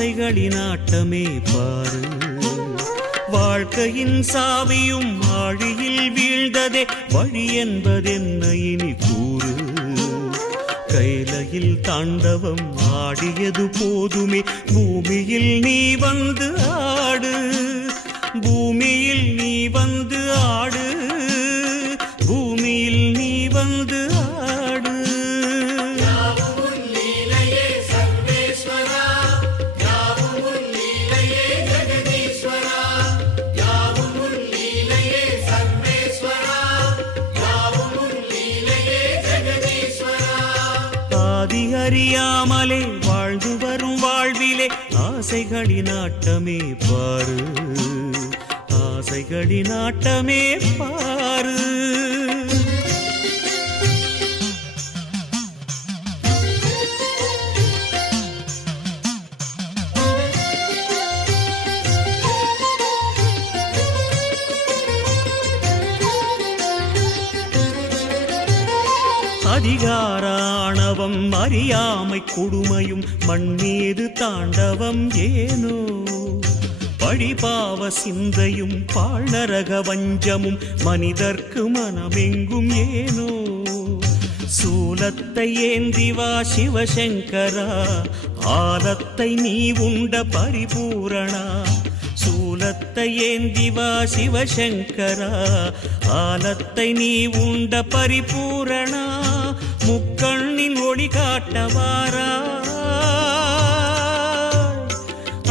ஆசைகளின் ஆட்டமே பாரு. வாழ்க்கையின் சாவியும் ஆழியில் வீழ்ந்ததே, வழி என்பதென்ன இனி கூறு. கைலையில் தாண்டவம் ஆடியது போதுமே, பூமியில் நீ வந்து ஆடு. பூமியில் நீ வந்து ஆடு. பூமியில் நீ வந்து ஆடு. ஆதி அறியாமலே வாழ்ந்து வரும் வாழ்விலே ஆசைகளின் ஆட்டமே பாரு. ஆசைகளின் ஆட்டமே பாரு. அதிகாராணவம் அறியாமை கொடுமையும் மண்மீது தாண்டவம் ஏனோ. பழிபாவ சிந்தையும் பாழ்நரக வஞ்சமும் மனிதர்க்கு மனமெங்கும் ஏனோ. சூலத்தை ஏந்திவா சிவசங்கரா, ஆலத்தை நீ உண்ட பரிபூரணா. சூலத்தை ஏந்திவா சிவசங்கரா, ஆலத்தை நீ உண்ட பரிபூரணா. முக்கண்ணின் ஒளி காட்டவாரா.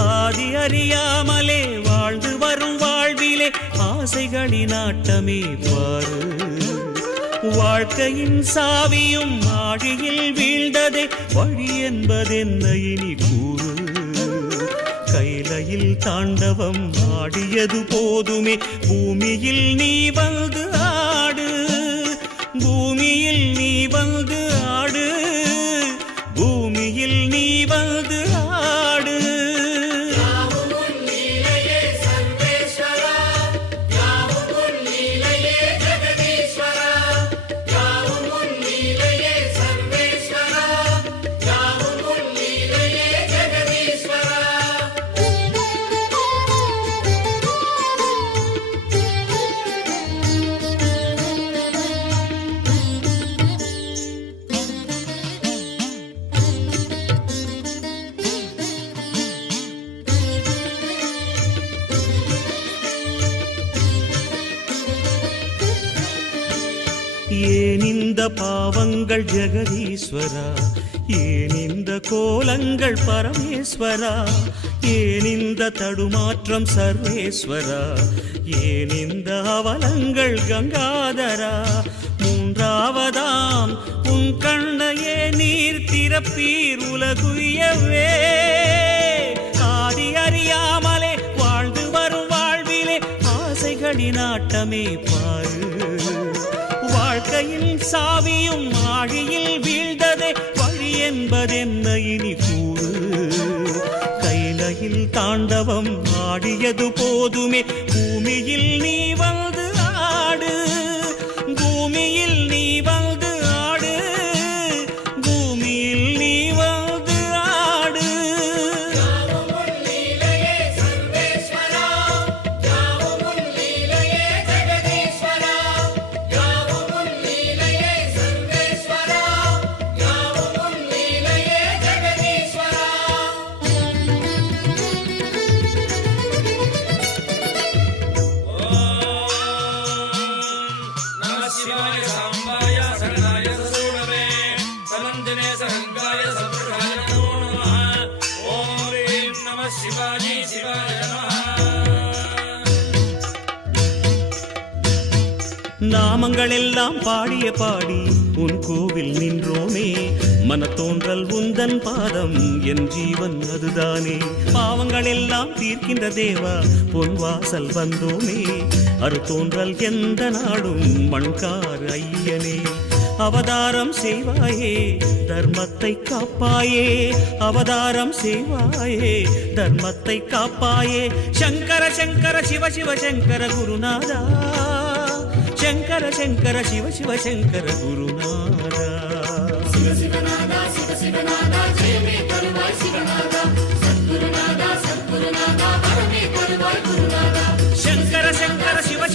ஆதி அறியாமலே வாழ்ந்து வரும் வாழ்விலே ஆசைகளின் ஆட்டமே பாரு. வாழ்க்கையின் சாவியும் ஆழியில் வீழ்ந்ததே, வழி என்பதென்ன இனி கூறு. கைலையில் தாண்டவம் ஆடியது போதுமே, பூமியில் நீ வந்து ஆடு. பூமியில் நீ வந்து ஆடு. பூமியில் நீ வந்து ஆடு. ஏன் இந்த பாவங்கள் ஜெகதீஸ்வரா, ஏன் இந்த கோலங்கள் பரமேஸ்வரா, ஏன் இந்த தடுமாற்றம் சர்வேஸ்வரா, ஏன் இந்த அவலங்கள் கங்காதரா. மூன்றாவதாம் உன் கண்ணையே நீர் திறப்பீர் உலகுயவே. ஆதி அறியாமலே வாழ்ந்து வரும் வாழ்விலே ஆசைகளின் ஆட்டமே பாரு. வாழ்க்கையின் சாவியும் ஆழியில் வீழ்ந்ததே, வழி என்பதென்ன இனி கூறு. கைலையில் தாண்டவம் ஆடியது போதுமே, பூமியில் நீ வந்து ஆடு. பூமியில் நீ வந்து ஆடு. பூமியில் நீ வந்து ஆடு. நாமங்கள் எல்லாம் பாடிய பாடி உன் கோவில் நின்றோமே. மனத்தோன்றல் உந்தன் பாதம் என் ஜீவன் அதுதானே. பாவங்கள் எல்லாம் தீர்க்கின்ற தேவா பொன் வாசல் வந்தோமே. அருத்தோன்றல் எந்த நாடும் மண்கார் ஐயனே. அவதாரம் செய்வாயே தர்மத்தை காப்பாயே. அவதாரம் செய்வாயே தர்மத்தை காப்பாயே. சங்கர சங்கர சிவ சிவ சங்கர குருநாதா. शंकर शंकर शिव शिव शंकर गुरुनादा. शिव शिवनादा शिव शिवनादा जय मे करुणा शिवनादा सद्गुरुनादा.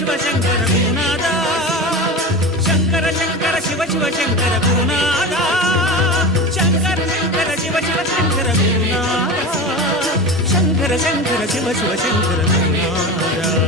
சிவ சங்கர குருநாதா சங்கர சங்கர சிவ சிவ சங்கர குருநாதா சங்கர சங்கர சிவ சிவ சங்கர குருநாதா சங்கர சங்கர சிவ சிவ சங்கர குருநாதா